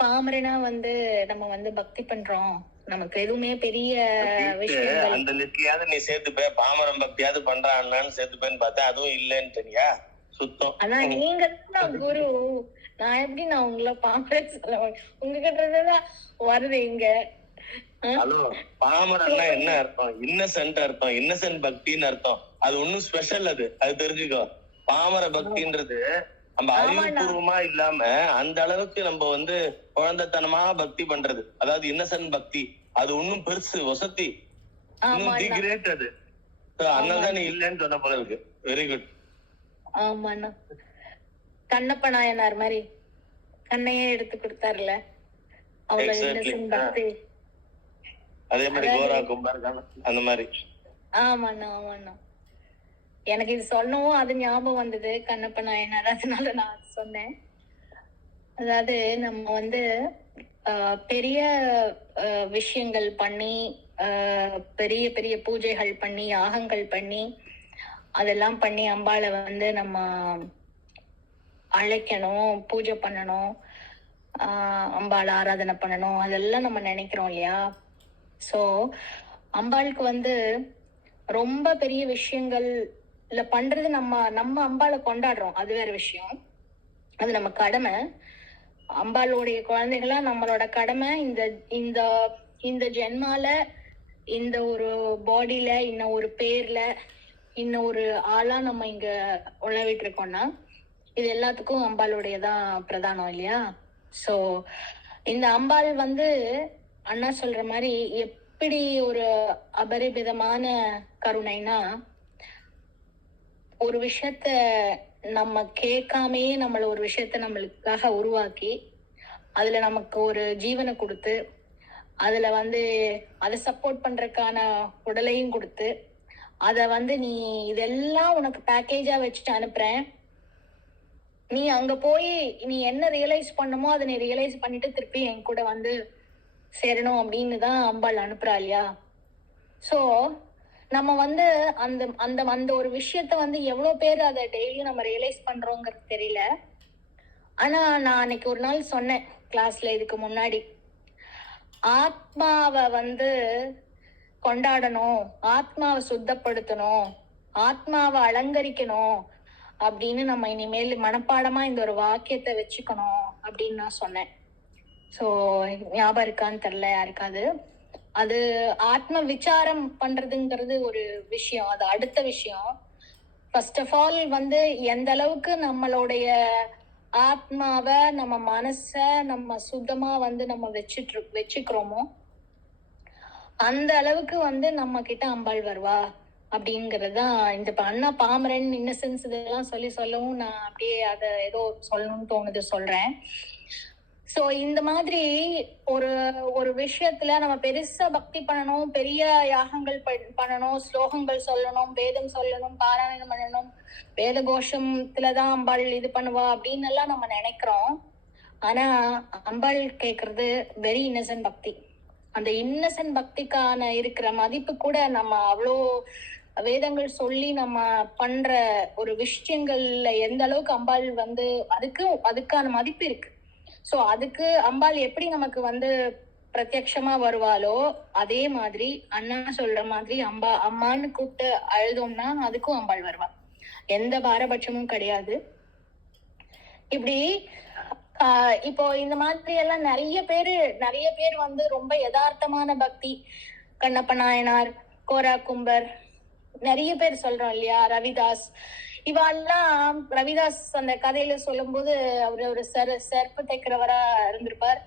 பாமரனா வந்து நம்ம வந்து பக்தி பண்றோம், நமக்கு எதுவுமே பெரிய விஷயங்கள் அந்த லிஸ்ட்லயாவது நீ சேர்த்துப்ப, பாமரன் பக்தியாவது பண்றான்னு சேர்த்துப்பேன்னு பார்த்தா அதுவும் இல்லைன்னு சுத்தம். அதான் நீங்க தான் குரு, நான் எப்படி நான் உங்களை பாமரன் சொல்ல உங்ககிட்டதான் வருது இங்க. ஹலோ, பாமரன்னா என்ன அர்த்தம்? இன்னசென்ட் அர்த்தம், இன்னசென்ட் பக்தின்னு அர்த்தம். அது ஒண்ணும் ஸ்பெஷல், அது தெரிஞ்சுக்கோ. பாமர பக்தின்றது நம்ம அறிவுபூர்வமா இல்லாம அந்த அளவுக்கு நம்ம வந்து குழந்தைத்தனமா பக்தி பண்றது, அதாவது இன்னசென்ட் பக்தி. அது ஒண்ணும் பெருசு வசதி, தி கிரேட். அது அண்ணன் நீ இல்லைன்னு சொன்ன போல இருக்கு. Very good. ஆமாண்ணா, கண்ணப்ப நாயனார் மாதிரி கண்ணையே எடுத்து கொடுத்தாருல, அவ்வளவு இன்னசென்ட் பக்தி. அதே மாதிரி கோரா கும்பர் அந்த மாதிரி. ஆமாண்ணா ஆமாண்ணா, எனக்கு இது சொல்லவும் அது ஞாபகம் வந்தது, கண்ணப்ப நாயனார், அதனால நான் சொன்னேன். அதாவது நம்ம வந்து பெரிய விஷயங்கள் பண்ணி, பெரிய பெரிய பூஜைகள் பண்ணி, யாகங்கள் பண்ணி, அதெல்லாம் பண்ணி அம்பாளை வந்து நம்ம அழைக்கணும், பூஜை பண்ணணும், அம்பாளை ஆராதனை பண்ணணும், அதெல்லாம் நம்ம நினைக்கிறோம் இல்லையா. ஸோ அம்பாளுக்கு வந்து ரொம்ப பெரிய விஷயங்கள்ல பண்றது நம்ம அம்பாளை கொண்டாடுறோம், அது வேற விஷயம். அது நம்ம கடமை. அம்பாளுடைய குழந்தைகளா நம்மளோட கடமை இந்த இந்த இந்த ஜென்மால, இந்த ஒரு பாடியில, இன்னும் ஒரு பேர்ல, இன்னும் ஒரு ஆளா நம்ம இங்க உழவிட்டு இருக்கோம்னா இது எல்லாத்துக்கும் அம்பாளுடையதான் பிரதானம் இல்லையா. சோ இந்த அம்பாள் வந்து அண்ணா சொல்ற மாதிரி எப்படி ஒரு அபரிமிதமான கருணைனா, ஒரு விஷயத்த நம்ம கேட்காமையே நம்மள ஒரு விஷயத்த நம்மளுக்காக உருவாக்கி, அதுல நமக்கு ஒரு ஜீவனை கொடுத்து, அதுல வந்து அதை சப்போர்ட் பண்றதுக்கான உடலையும் கொடுத்து, அத வந்து நீ இதெல்லாம் உனக்கு பேக்கேஜா வச்சுட்டு அனுப்புறேன், நீ அங்க போய் நீ என்ன ரியலைஸ் பண்ணுமோ அதை நீ ரியலைஸ் பண்ணிட்டு திருப்பி என் கூட வந்து சேரணும் அப்படின்னு தான் அம்பாள் அனுப்புறா இல்லையா. சோ நம்ம வந்து அந்த அந்த அந்த ஒரு விஷயத்த வந்து எவ்வளவு பேர் அதை டெய்லியும் நம்ம ரியலைஸ் பண்றோங்கிறது தெரியல. ஆனா நான் அன்னைக்கு ஒரு நாள் சொன்னேன் கிளாஸ்ல, இதுக்கு முன்னாடி, ஆத்மாவை வந்து கொண்டாடணும், ஆத்மாவை சுத்தப்படுத்தணும், ஆத்மாவை அலங்கரிக்கணும் அப்படின்னு நம்ம இனிமேல் மனப்பாடமா இந்த ஒரு வாக்கியத்தை வச்சுக்கணும் அப்படின்னு நான் சொன்னேன். சோ ஞாபகம் இருக்கான்னு தெரியல யாருக்காது. அது ஆத்ம விசாரம் பண்றதுங்கிறது ஒரு விஷயம், அது அடுத்த விஷயம். ஃபர்ஸ்ட் ஆஃப் ஆல் வந்து எந்த அளவுக்கு நம்மளுடைய ஆத்மாவை, நம்ம மனச நம்ம சுத்தமா வந்து நம்ம வச்சுக்கிறோமோ அந்த அளவுக்கு வந்து நம்ம கிட்ட அம்பாள் வருவா அப்படிங்கறதுதான். இந்த அண்ணா பாமரன், இன்னசென்ஸ் இதெல்லாம் சொல்லவும் நான் அப்படியே அதை ஏதோ சொல்லணும்னு தோணுது, சொல்றேன். சோ இந்த மாதிரி ஒரு ஒரு விஷயத்துல நம்ம பெருசா பக்தி பண்ணணும், பெரிய யாகங்கள் பண்ணணும், ஸ்லோகங்கள் சொல்லணும், வேதம் சொல்லணும், பாராயணம் பண்ணணும், வேத கோஷத்துலதான் அம்பாள் இது பண்ணுவா அப்படின்னு எல்லாம் நம்ம நினைக்கிறோம். ஆனா அம்பாள் கேக்குறது வெரி இன்னசென்ட் பக்தி. அந்த இன்னசென்ட் பக்திக்கான இருக்கிற மதிப்பு கூட நம்ம அவ்வளோ வேதங்கள் சொல்லி நம்ம பண்ற ஒரு விஷயங்கள்ல எந்த அளவுக்கு அம்பாள் வந்து அதுக்கான மதிப்பு இருக்கு. சோ அதுக்கு அம்பாள் எப்படி நமக்கு வந்து பிரத்யட்சமா வருவாளோ அதே மாதிரி அண்ணா சொல்ற மாதிரி அம்மான்னு கூப்பிட்டு அழுதோம்னா அதுக்கும் அம்பாள் வருவா, எந்த பாரபட்சமும் கிடையாது. இப்படி இப்போ இந்த மாதிரி எல்லாம் நிறைய பேர் வந்து ரொம்ப யதார்த்தமான பக்தி, கண்ணப்ப நாயனார், கோரா கும்பர், நிறைய பேர் சொல்றோம் இல்லையா, ரவிதாஸ், இவெல்லாம் ரவிதாஸ் அந்த கதையில சொல்லும் போது அவரு ஒரு செருப்பு தைக்கிறவரா இருந்திருப்பார்.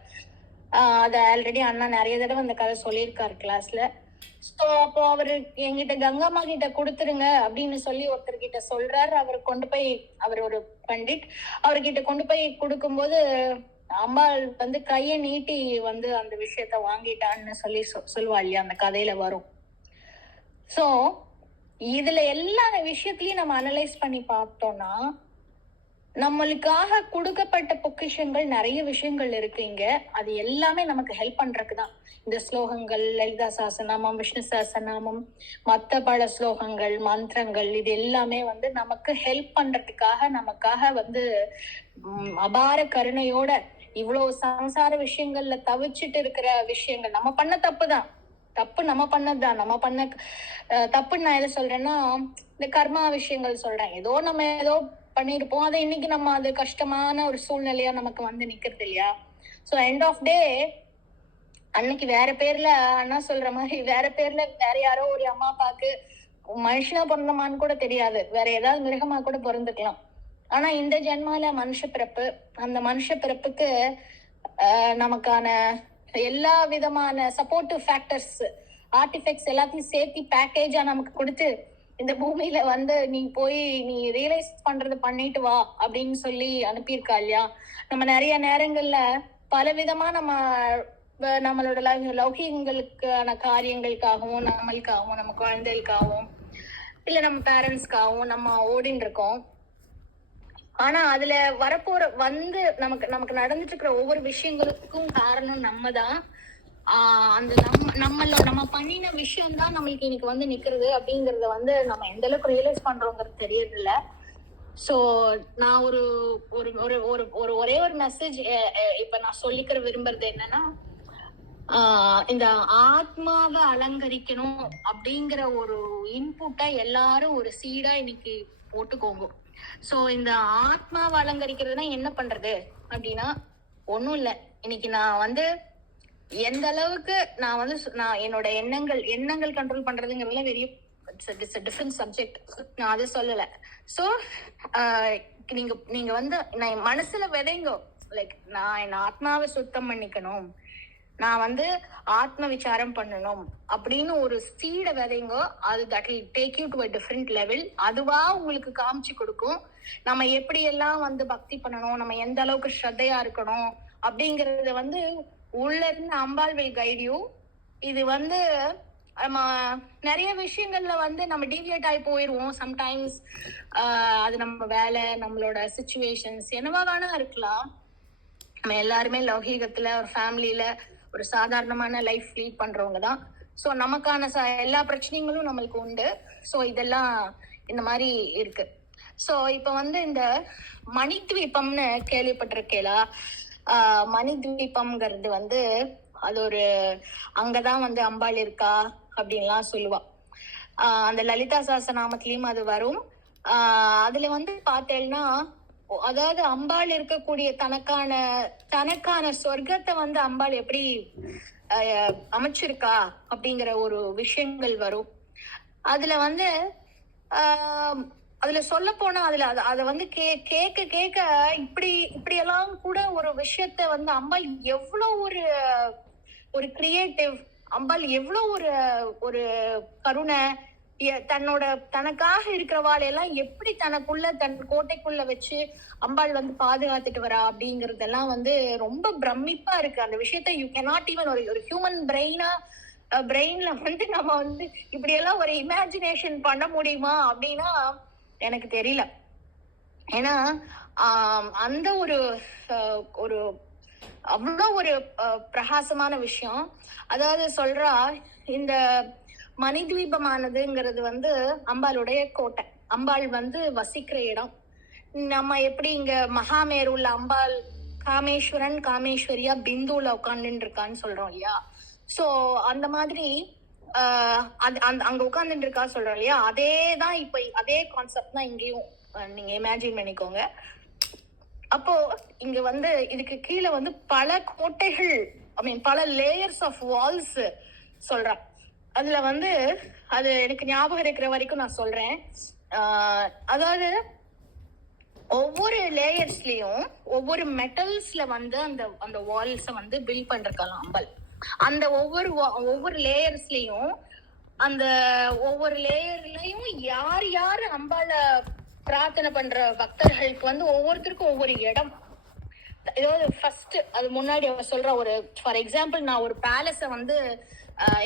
அத ஆல்ரெடி அண்ணா நிறைய தடவை அந்த கதை சொல்லியிருக்காரு கிளாஸ்ல. சோ அப்போ அவரு என்கிட்ட கங்கம்மா கிட்ட கொடுத்துருங்க அப்படின்னு சொல்லி ஒருத்தர்கிட்ட சொல்றாரு. அவர் ஒரு பண்டிட், அவர்கிட்ட கொண்டு போய் கொடுக்கும்போது அம்பாள் வந்து கையை நீட்டி வந்து அந்த விஷயத்த வாங்கிட்டான்னு சொல்லி சொல்லுவா இல்லையா, அந்த கதையில வரும். சோ இதுல எல்லா விஷயத்திலயும் நம்ம அனலைஸ் பண்ணி பார்த்தோம்னா நம்மளுக்காக கொடுக்கப்பட்ட பொக்கிஷங்கள் நிறைய விஷயங்கள் இருக்கு இங்க. அது எல்லாமே நமக்கு ஹெல்ப் பண்றதுக்குதான். இந்த ஸ்லோகங்கள், லலிதா சாசநாமம், விஷ்ணு சாசநாமம், மத்த பல ஸ்லோகங்கள், மந்திரங்கள், இது எல்லாமே வந்து நமக்கு ஹெல்ப் பண்றதுக்காக, நமக்காக வந்து அபார கருணையோட இவ்வளவு சம்சார விஷயங்கள்ல தவிச்சிட்டு இருக்கிற விஷயங்கள் நம்ம பண்ண தப்புதான், தப்பு நம்ம பண்ணதுதான். நம்ம பண்ண தப்புன்னு நான் எதை சொல்றேன்னா, இந்த கர்மா விஷயங்கள் சொல்றேன். நம்ம ஏதோ பண்ணிருப்போம், அதை இன்னைக்கு நம்ம அது கஷ்டமான ஒரு சூழ்நிலையா நமக்கு வந்து நிக்கிறது இல்லையா. சோ எண்ட் ஆஃப் டே அன்னைக்கு வேற பேர்ல அண்ணா சொல்ற மாதிரி வேற பேர்ல வேற யாரோ ஒரு அம்மா அப்பாக்கு மனுஷனா பிறந்தமான்னு கூட தெரியாது, வேற ஏதாவது மிருகமா கூட பிறந்துக்கலாம். ஆனா இந்த ஜென்மால மனுஷ பிறப்பு, அந்த மனுஷ பிறப்புக்கு நமக்கான எல்லா விதமான சப்போர்ட்டிவ் ஃபேக்டர்ஸ், ஆர்டிஃபெக்ட்ஸ் எல்லாத்தையும் சேர்த்து பேக்கேஜா நமக்கு கொடுத்து இந்த பூமியில வந்து நீ போய் நீ ரியலைஸ் பண்றது பண்ணிட்டு வா அப்படின்னு சொல்லி அனுப்பியிருக்கா இல்லையா. நம்ம நிறைய நேரங்கள்ல பல விதமா நம்மளோட லௌகிகங்களுக்கான காரியங்களுக்காகவும், நம்மளுக்காகவும், நம்ம குழந்தைகளுக்காகவும், இல்ல நம்ம பேரண்ட்ஸ்க்காகவும் நம்ம ஓடின்னு இருக்கோம். ஆனா அதுல வரப்போற வந்து நமக்கு நடந்துட்டு இருக்கிற ஒவ்வொரு விஷயங்களுக்கும் காரணம் நம்ம தான். அந்த நம்ம பண்ணின விஷயம் தான் நம்மளுக்கு இன்னைக்கு வந்து நிக்கிறது அப்படிங்கறத வந்து நம்ம எந்த அளவுக்கு ரியலைஸ் பண்றோங்கிறது தெரியறது இல்ல. சோ நான் ஒரு ஒரு ஒரு ஒரு ஒரே ஒரு மெசேஜ் இப்ப நான் சொல்லிக்கிற விரும்புறது என்னன்னா, இந்த ஆத்மாவை அலங்கரிக்கணும் அப்படிங்கிற ஒரு இன்புட்டா எல்லாரும் ஒரு சீடா இன்னைக்கு போட்டுக்கோங்க. சோ இந்த ஆத்மாவை அலங்கரிக்கிறதுனா என்ன பண்றது அப்படின்னா ஒண்ணும் இல்ல. இன்னைக்கு நான் வந்து எந்த அளவுக்கு நான் என்னோட எண்ணங்கள் கண்ட்ரோல் பண்றதுங்கிறதுல வெரி டிஃபரெண்ட் சப்ஜெக்ட், நான் அதை சொல்லல. சோ நீங்க வந்து நான் மனசுல விதைங்க, லைக் நான் என் ஆத்மாவை சுத்தம் பண்ணிக்கணும், நான் வந்து ஆத்ம விசாரம் பண்ணணும் அப்படின்னு ஒரு சீட விதைங்க. அது that will take you to a different level. அதுவா உங்களுக்கு காமிச்சு கொடுக்கும் நம்ம எப்படி எல்லாம் வந்து பக்தி பண்ணணும், நம்ம எந்த அளவுக்கு ஸ்ரத்தையா இருக்கணும் அப்படிங்கறத வந்து உள்ள இருந்து அம்பாள் வில் கைட் யூ. இது வந்து நம்ம நிறைய விஷயங்கள்ல வந்து நம்ம டீவியேட் ஆகி போயிருவோம் சம்டைம்ஸ். அது நம்ம வேலை, நம்மளோட சிச்சுவேஷன்ஸ் என்னவா வேணா இருக்கலாம். நம்ம எல்லாருமே லௌகீகத்துல ஒரு ஃபேமிலியில ஒரு சாதாரணமான லைஃப் லீட் பண்றவங்க தான். ஸோ நமக்கான எல்லா பிரச்சனைகளும் நம்மளுக்கு உண்டு. ஸோ இதெல்லாம் இந்த மாதிரி இருக்கு. ஸோ இப்ப வந்து இந்த மணித்வீபம்னு கேள்விப்பட்டிருக்கேளா? மணித்வீபம்ங்கிறது வந்து அது ஒரு அங்கதான் வந்து அம்பாள் இருக்கா அப்படின்லாம் சொல்லுவா. அந்த லலிதா சஹஸ்ரநாமத்திலயும் அது வரும். அதுல வந்து பார்த்தேன்னா, அதாவது அம்பாள் இருக்கக்கூடிய தனக்கான சொர்க்கத்தை வந்து அம்பாள் எப்படி அமைச்சிருக்கா அப்படிங்கிற ஒரு விஷயங்கள் வரும். அதுல வந்து அதுல சொல்ல போனா அத வந்து கேட்க இப்படி எல்லாம் கூட ஒரு விஷயத்த வந்து அம்பாள் எவ்வளவு ஒரு கிரியேட்டிவ், அம்பாள் எவ்வளவு ஒரு கருணை, தனக்காக இருக்கிறவாள் எல்லாம் எப்படி தன் கோட்டைக்குள்ள வச்சு அம்பாள் வந்து பாதுகாத்துட்டு வரா அப்படிங்கறதெல்லாம் வந்து ரொம்ப பிரமிப்பா இருக்கு. அந்த விஷயத்த யூ கேனாட் ஈவன் ஒரு ஹியூமன் பிரெயின்ல வந்து நம்ம வந்து இப்படி எல்லாம் ஒரு இமேஜினேஷன் பண்ண முடியுமா அப்படின்னா எனக்கு தெரியல. ஏன்னா அந்த ஒரு அவ்வளோ ஒரு பிரகாசமான விஷயம். அதாவது சொல்றா, இந்த மணித்வீபமானதுங்கிறது வந்து அம்பாளுடைய கோட்டை, அம்பாள் வந்து வசிக்கிற இடம். நம்ம எப்படி இங்க மகாமேருள்ள அம்பாள் காமேஸ்வரன் காமேஸ்வரியா பிந்துல உட்காந்துட்டு இருக்கான்னு சொல்றோம் இல்லையா. சோ அந்த மாதிரி அங்க உட்கார்ந்துட்டு இருக்கா சொல்றோம் இல்லையா. அதேதான் இப்ப அதே கான்செப்ட் தான் இங்கேயும் நீங்க இமேஜின் பண்ணிக்கோங்க. அப்போ இங்க வந்து இதுக்கு கீழே வந்து பல கோட்டைகள், பல லேயர்ஸ் ஆஃப் வால்ஸ் சொல்றேன். அதுல வந்து அது எனக்கு ஞாபகம் இருக்கிற வரைக்கும் நான் சொல்றேன். அதாவது ஒவ்வொரு லேயர்ஸ்லயும் ஒவ்வொரு மெட்டல்ஸ்ல வந்து அந்த வால்ஸ வந்து பில்ட் பண்றக்கலாம் அம்பாள். அந்த ஒவ்வொரு லேயர்ஸ்லயும் அந்த ஒவ்வொரு லேயர்லயும் யார் அம்பாள பிரார்த்தனை பண்ற பக்தர்களுக்கு வந்து ஒவ்வொருத்தருக்கும் ஒவ்வொரு இடம். ஏதாவது ஃபர்ஸ்ட் அது முன்னாடி அவ சொல்ற ஒரு ஃபார் எக்ஸாம்பிள் நான் ஒரு பேலஸ வந்து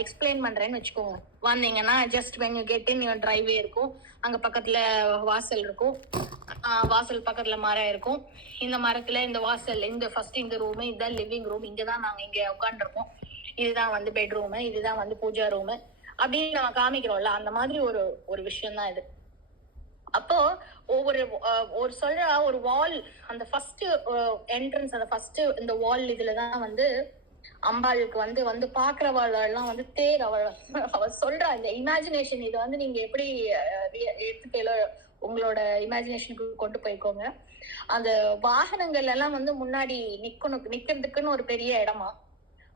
எக்ஸ்பிளைன் பண்றேன்னு வச்சுக்கோங்க. வந்தீங்கன்னா just when you get in your driveway இருக்கும், அங்க பக்கத்துல வாசல் இருக்கும், வாசல் பக்கத்துல மரம் இருக்கும். இந்த மரத்துல இந்த வாசல் இந்த ஃபர்ஸ்ட் இந்த ரூம், இதுதான் லிவிங் ரூம், இங்கதான் நாங்க இங்க உட்காந்துருக்கோம், இதுதான் வந்து பெட்ரூம், இதுதான் வந்து பூஜா ரூம் அப்படின்னு நம்ம காமிக்கிறோம்ல. அந்த மாதிரி ஒரு விஷயம் தான் இது. அப்போ ஒரு சொல்ற ஒரு வால், அந்த ஃபர்ஸ்ட் என்ட்ரன்ஸ், அந்த ஃபர்ஸ்ட் இந்த வால் இதுலதான் வந்து அம்பாளுக்கு வந்து வந்து பாக்குறவாள் எல்லாம் வந்து அவ சொல்றா இந்த இமேஜினேஷன். இது வந்து நீங்க எப்படி எடுத்துக்கல உங்களோட இமேஜினேஷனுக்கு கொண்டு போய்க்கோங்க. அந்த வாகனங்கள் எல்லாம் வந்து முன்னாடி நிக்கிறதுக்குன்னு ஒரு பெரிய இடமா.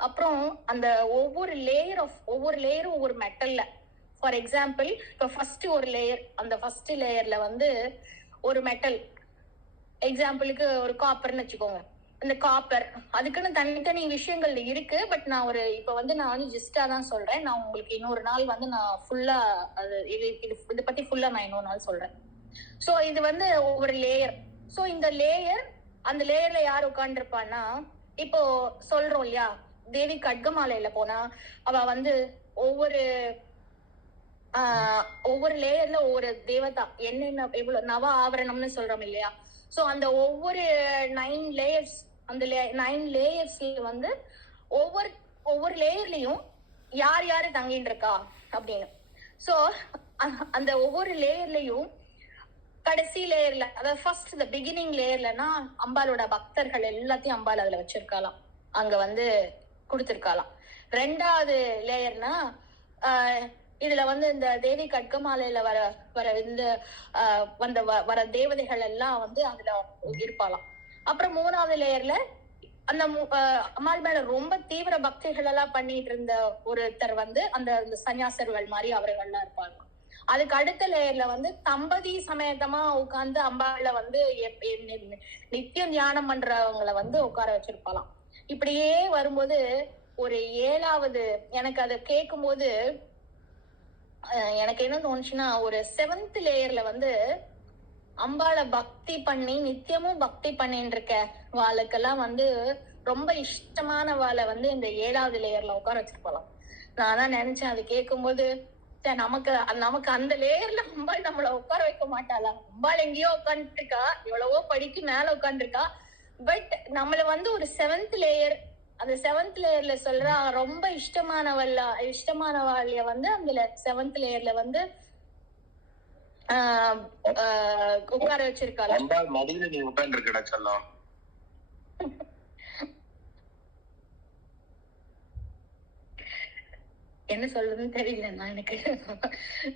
அப்புறம் அந்த ஒவ்வொரு லேயரும் ஒவ்வொரு மெட்டல்ல. ஃபார் எக்ஸாம்பிள், இப்ப ஃபர்ஸ்ட் ஒரு லேயர், அந்த ஃபர்ஸ்ட் லேயர்ல வந்து ஒரு மெட்டல், எக்ஸாம்பிளுக்கு ஒரு காப்பர்னு வச்சுக்கோங்க. இந்த காப்பர் அதுக்குன்னு தனித்தனி விஷயங்கள் இருக்கு. பட் நான் இப்ப வந்து நான் வந்து ஜிஸ்டா தான் சொல்றேன். நான் உங்களுக்கு இன்னொரு நாள் வந்து நான் ஃபுல்லா இதை பத்தி ஃபுல்லா நான் இன்னொரு நாள் சொல்றேன். சோ இது வந்து ஒவ்வொரு லேயர். சோ இந்த லேயர், அந்த லேயர்ல யார் உட்கார்ந்துருப்பான்னா, இப்போ சொல்றோம் இல்லையா, தேவி கட்கமாலையில போனா அவ வந்து ஒவ்வொரு லேயர்ல ஒவ்வொரு தேவதா என்னென்ன எவ்வளவு நவ ஆவரணம்னு சொல்றோம் இல்லையா. சோ அந்த ஒவ்வொரு 9 லேயர்ஸ், அந்த 9 லேயர்ஸ்ல வந்து ஒவ்வொரு லேயர்லயும் யார் யாரு தங்கிட்டு இருக்கா அப்படின்னு. சோ அந்த ஒவ்வொரு லேயர்லயும் கடைசி லேயர்ல, அதாவது ஃபர்ஸ்ட் இந்த பிகினிங் லேயர்லனா அம்பாலோட பக்தர்கள் எல்லாத்தையும் அம்பாள் அதுல வச்சிருக்கலாம், அங்க வந்து கொடுத்திருக்கலாம். ரெண்டாவது லேயர்னா இதுல வந்து இந்த தேவி கட்கமாலையில வர இந்த வர தேவதைகள் எல்லாம் வந்து அதுல இருப்பாளாம். அப்புறம் மூணாவது லேயர்ல அந்த அம்மாள் மேல ரொம்ப தீவிர பக்திகள் எல்லாம் பண்ணிட்டு இருந்த ஒருத்தர் வந்து அந்த சன்னியாசர்கள் மாதிரி அவர்கள்லாம் இருப்பாங்க. அதுக்கு அடுத்த லேயர்ல வந்து தம்பதி சமேதமா உட்கார்ந்து அம்பாள வந்து நித்தியம் தியானம் பண்றவங்களை வந்து உட்கார வச்சிருப்பாளாம். இப்படியே வரும்போது ஒரு 7வது, எனக்கு அதை கேட்கும் போது எனக்கு என்ன தோணுச்சுன்னா, ஒரு 7th லேயர்ல வந்து அம்பாளை பக்தி பண்ணி நித்தியமும் பக்தி பண்ணிட்டு இருக்க வாளுக்கெல்லாம் வந்து ரொம்ப இஷ்டமான வாழை வந்து இந்த 7வது லேயர்ல உட்கார வச்சிருப்பாளாம். நான் தான் நினைச்சேன் அது கேட்கும் போது, நமக்கு அந்த லேயர்ல அம்பாள் நம்மள உட்கார வைக்க மாட்டாளா? அம்பாள் எங்கேயோ உட்காந்துட்டு இருக்கா, எவ்வளவோ படிக்கு மேல உட்காந்துருக்கா. பட் நம்மள வந்து ஒரு 7th லேயர், அந்த 7th லேயர்ல சொல்றா ரொம்ப இஷ்டமானவாளிய வந்து அந்த 7th லேயர்ல வந்து உட்கார வச்சிருக்காள். அம்பாள் மடியில நீ உட்கார்ந்து இருக்கடா செல்லம். என்ன சொல்றதுன்னு தெரியலன்னா எனக்கு.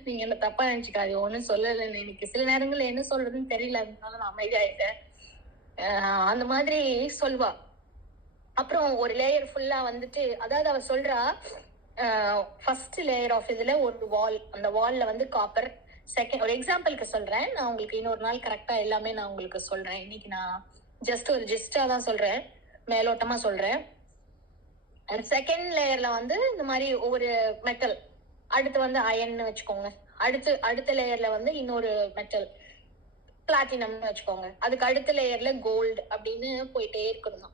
நீங்க என்ன தப்பா நினைச்சுக்காது, ஒண்ணும் சொல்லல. எனக்கு சில நேரங்கள்ல என்ன சொல்றதுன்னு தெரியல, அதனால நான் அமைதியாயிட்டேன். அந்த மாதிரி சொல்வா. அப்புறம் ஒரு லேயர் ஃபுல்லா வந்துட்டு, அதாவது அவ சொல்றா ஃபர்ஸ்ட் லேயர் ஆஃப் இதுல ஒரு வால், அந்த வால்ல வந்து காப்பர். செகண்ட் ஒரு எக்ஸாம்பிளுக்கு சொல்றேன், நான் உங்களுக்கு இன்னொரு நாள் கரெக்டா எல்லாமே நான் உங்களுக்கு சொல்றேன். இன்னைக்கு நான் ஜஸ்ட் ஒரு ஜிஸ்டா தான் சொல்றேன், மேலோட்டமா சொல்றேன். செகண்ட் லேயர்ல வந்து இந்த மாதிரி ஒவ்வொரு மெட்டல், அடுத்து வந்து அயன்னு வச்சுக்கோங்க. அடுத்த லேயர்ல வந்து இன்னொரு மெட்டல் பிளாட்டினம்னு வச்சுக்கோங்க. அதுக்கு அடுத்த லேயர்ல கோல்டு அப்படின்னு போயிட்டே இருக்கணுமா.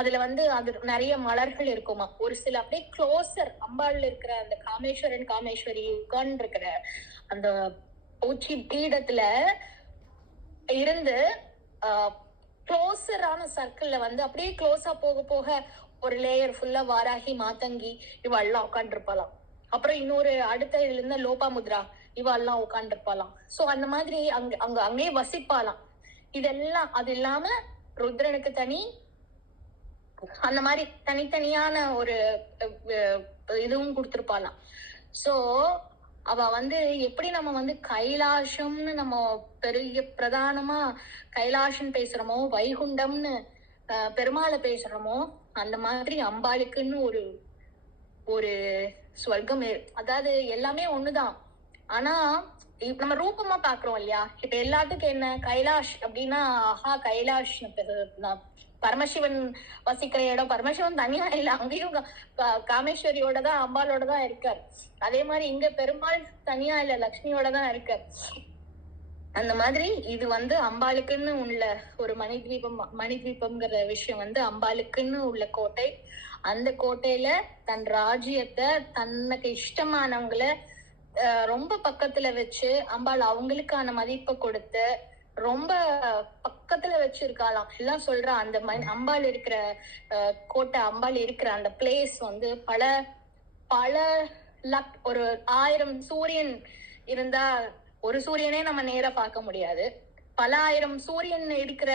அதுல வந்து அது நிறைய மலர்கள் இருக்குமா. ஒரு சில அப்படியே க்ளோசர் அம்பாள்ல இருக்கிற அந்த காமேஸ்வரி உட்கார்ந்து இருக்கிற அந்த உச்சி பீடத்துல இருந்து க்ளோசரான சர்க்கிள்ல வந்து அப்படியே க்ளோஸா போக போக ஒரு லேயர் ஃபுல்லா வாராகி, மாதங்கி இவெல்லாம் உட்காந்துருப்பாளாம். அப்புறம் இன்னொரு அடுத்த இதுல இருந்து லோபாமுத்ரா இவெல்லாம் உட்காந்துருப்பாளாம். சோ அந்த மாதிரி அங்கே வசிப்பாளாம். இதெல்லாம் அது இல்லாம ருத்ரனுக்கு தனி, அந்த மாதிரி தனித்தனியான ஒரு இதுவும் கொடுத்திருப்பாளாம். சோ அவ வந்து எப்படி நம்ம வந்து கைலாசம்னு நம்ம பெரிய பிரதானமா கைலாசம் பேசுறோமோ, வைகுண்டம்னு பெருமாளை பேசுறோமோ, அந்த மாதிரி அம்பாளுக்குன்னு ஒரு ஸ்வர்க்கம். அதாவது எல்லாமே ஒண்ணுதான். ஆனா நம்ம ரூபமா பாக்குறோம் இல்லையா. இப்ப எல்லாத்துக்கும் என்ன கைலாஷ் அப்படின்னா, ஆஹா கைலாஷ் பரமசிவன் வசிக்கிற இடம். பரமசிவன் தனியா இல்ல, அங்கேயும் காமேஸ்வரியோட தான் அம்பாலோட தான் இருக்கார். அதே மாதிரி இங்க பெருமாள் தனியா இல்ல, லக்ஷ்மியோட தான் இருக்கார். அந்த மாதிரி இது வந்து அம்பாளுக்குன்னு உள்ள ஒரு மணித்வீபம்ங்கிற விஷயம் வந்து அம்பாளுக்குன்னு உள்ள கோட்டை. அந்த கோட்டையில தன் ராஜ்யத்தை, தனக்கு இஷ்டமானவங்களை ரொம்ப பக்கத்துல வச்சு அம்பாள் அவங்களுக்கான மதிப்பை கொடுத்து ரொம்ப பக்கத்துல வச்சிருக்காளாம். எல்லாம் சொல்றா அந்த அம்பாள் இருக்கிற கோட்டை, அம்பாள் இருக்கிற அந்த பிளேஸ் வந்து பல ஒரு 1000 சூரியன் இருந்தா ஒரு சூரியனே நம்ம நேரா பார்க்க முடியாது. பல ஆயிரம் சூரியன் இருக்கிற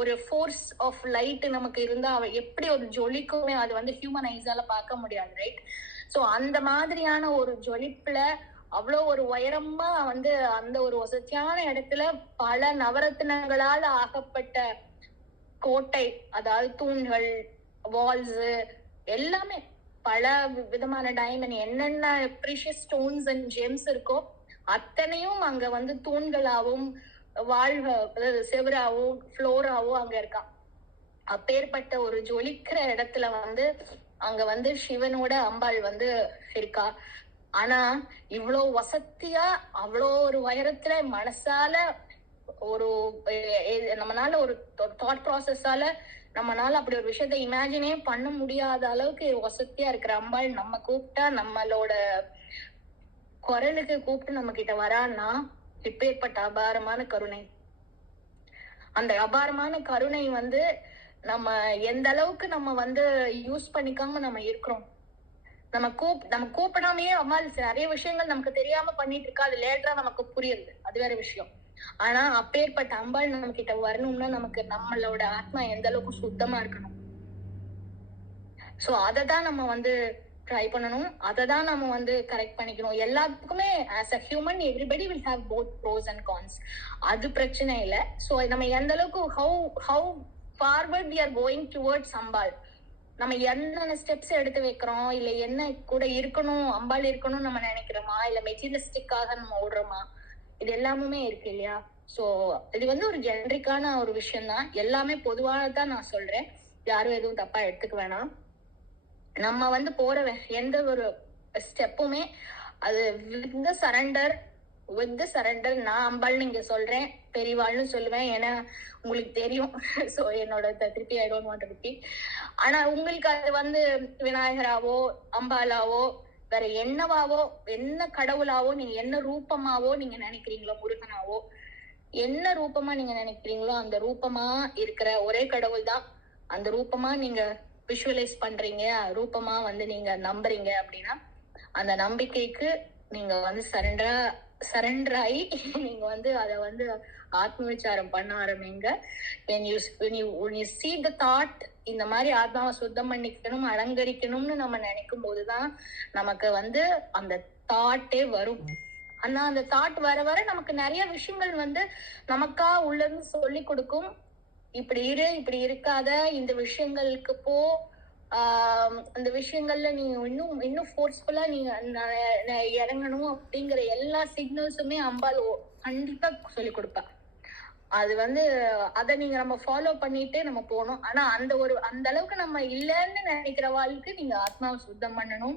ஒரு ஃபோர்ஸ் ஆஃப் லைட் நமக்கு இருந்தா அவ எப்படி ஒரு ஜொலிக்குமே, அது வந்து ஹியூமன் ஐஸால பார்க்க முடியாது, ரைட்? சோ அந்த மாதிரியான ஒரு ஜொலிப்புல அவ்வளோ ஒரு உயரமா வந்து அந்த ஒரு வசதியான இடத்துல பல நவரத்தினங்களால் ஆகப்பட்ட கோட்டை, அதாவது தூண்கள், வால்ஸ் எல்லாமே பல விதமான டைமண்ட், என்னென்ன ப்ரீஷியஸ் ஸ்டோன்ஸ் அண்ட் ஜெம்ஸ் இருக்கோ அத்தனையும் அங்க வந்து தூண்களாவும் செவராவோ ஃப்ளோராவோ அங்க இருக்கா. அப்பேற்பட்ட ஒரு ஜொலிக்கிற இடத்துல வந்து அங்க வந்து சிவனோட அம்பாள் வந்து இருக்கா. ஆனா இவ்வளோ வசதியா அவ்வளோ ஒரு உயரத்துல மனசால ஒரு நம்மனால ஒரு தாட் ப்ராசஸால நம்மனால அப்படி ஒரு விஷயத்த இமேஜினே பண்ண முடியாத அளவுக்கு வசதியா இருக்கிற அம்பாள் நம்ம கூப்பிட்டா, நம்மளோட குரலுக்கு கூப்பிட்டு நம்ம கிட்ட வரான்னா இப்பேற்பட்ட அபாரமான கருணை. அந்த அபாரமான கருணை வந்து நம்ம எந்த அளவுக்கு நம்ம வந்து யூஸ் பண்ணிக்காம நம்ம இருக்கிறோம். நம்ம கூப்பிடாமையே அம்மாள் நிறைய விஷயங்கள் நமக்கு தெரியாம பண்ணிட்டு இருக்கா. அது லேட்டரா நமக்கு புரியுது, அது வேற விஷயம். ஆனா அப்பேற்பட்ட அம்பாள் நம்ம கிட்ட வரணும்னா நமக்கு நம்மளோட ஆத்மா எந்த அளவுக்கு சுத்தமா இருக்கணும். சோ அததான் நம்ம வந்து ட்ரை பண்ணணும், அததான் நம்ம வந்து கரெக்ட் பண்ணிக்கணும். எல்லாத்துக்குமே as a human everybody will have both pros and cons, அது பிரச்சனை இல்லை. சோ நம்ம எந்த அளவுக்கு how forward we are going towards Ambal, நம்ம என்னென்ன ஸ்டெப்ஸ் எடுத்து வைக்கிறோம், இல்ல என்ன கூட இருக்கணும், அம்பாள் இருக்கணும்னு நம்ம நினைக்கிறோமா, இல்ல மெட்டீரியலிஸ்டிக்காக நம்ம ஓடுறோமா, இது எல்லாமே இருக்கு இல்லையா? சோ இது வந்து ஒரு ஜெனரிக்கான ஒரு விஷயம் தான், எல்லாமே பொதுவானதான் நான் சொல்றேன், யாரும் எதுவும் தப்பா எடுத்துக்க வேணாம். நம்ம வந்து போற எந்த ஒரு ஸ்டெப்புமே அது வித் சரண்டர் நான் அம்பாள்னு இங்க சொல்றேன், பெரியவாள்னு சொல்லுவேன், ஏன்னா உங்களுக்கு தெரியும். சோ என்னோட திருப்பி I don't want to repeat. ஆனா உங்களுக்கு அது வந்து விநாயகராவோ அம்பாலாவோ வேற என்னவாவோ, என்ன கடவுளாவோ, நீங்க என்ன ரூபமாவோ நீங்க நினைக்கிறீங்களோ, முருகனாவோ என்ன ரூபமா நீங்க நினைக்கிறீங்களோ அந்த ரூபமா இருக்கிற ஒரே கடவுள் தான். அந்த ரூபமா நீங்க விஷுவலைஸ் பண்றீங்க, ரூபமா வந்து நீங்க நம்புறீங்க அப்படின்னா அந்த நம்பிக்கைக்கு நீங்க வந்து சரண்டர் ஆகி நீங்க வந்து அதை வந்து ஆத்ம விசாரம் பண்ண ஆரம்பிங்க. when you see the thought, இந்த மாதிரி ஆத்மாவை சுத்தம் பண்ணிக்கணும், அலங்கரிக்கணும்னு நம்ம நினைக்கும் போதுதான் நமக்கு வந்து அந்த தாட்டே வரும். ஆனா அந்த தாட் வர வர நமக்கு நிறைய விஷயங்கள் வந்து நமக்கா உள்ள இருந்து சொல்லி கொடுக்கும். இப்படி இப்படி இருக்காத, இந்த விஷயங்களுக்கு போ, அந்த விஷயங்கள்ல நீ இன்னும் ஃபோர்ஸ்ஃபுல்லா நீங்க இறங்கணும் அப்படிங்கிற எல்லா சிக்னல்ஸுமே அம்பாள் கண்டிப்பா சொல்லி கொடுப்பா. அது வந்து அதை நீங்க நம்ம ஃபாலோ பண்ணிட்டு நம்ம போகணும். ஆனா அந்த அளவுக்கு நம்ம இல்லைன்னு நினைக்கிற வாழ்க்கை நீங்க ஆத்மாவை சுத்தம் பண்ணணும்,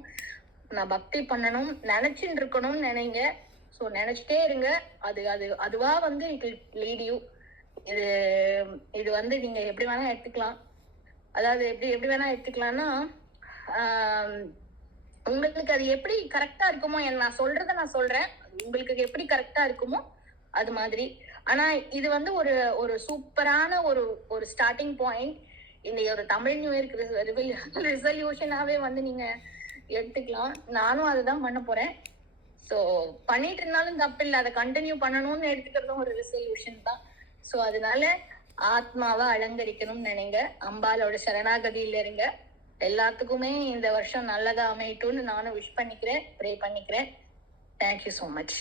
நான் பக்தி பண்ணணும், நினைச்சுட்டு இருக்கணும்னு நினைங்க. சோ நினைச்சிட்டே இருங்க, அதுவா வந்து இட் வில் லீட் யூ. இது வந்து நீங்க எப்படி வேணா எடுத்துக்கலாம். அதாவது எப்படி வேணா எடுத்துக்கலாம்னா, உங்களுக்கு அது எப்படி கரெக்டா இருக்குமோ, நான் சொல்றத நான் சொல்றேன், உங்களுக்கு எப்படி கரெக்டா இருக்குமோ அது மாதிரி. ஆனா இது வந்து ஒரு சூப்பரான ஒரு ஸ்டார்டிங் பாயிண்ட். இந்த ஒரு தமிழ் நியூ இயர்க்கு ரிசல்யூஷனாவே வந்து நீங்க எடுத்துக்கலாம். நானும் அதுதான் பண்ண போறேன். சோ பண்ணிட்டு இருந்தாலும் தப்பு இல்லை, அதை கண்டினியூ பண்ணணும்னு எடுத்துக்கிறதும் ஒரு ரிசல்யூஷன் தான். சோ அதனால ஆத்மாவை அலங்கரிக்கணும்னு நினைங்க, அம்பாலோட சரணாகதியில இருங்க. எல்லாத்துக்குமே இந்த வருஷம் நல்லதா அமையட்டும்னு நானும் விஷ் பண்ணிக்கிறேன், ப்ரே பண்ணிக்கிறேன். Thank you so much.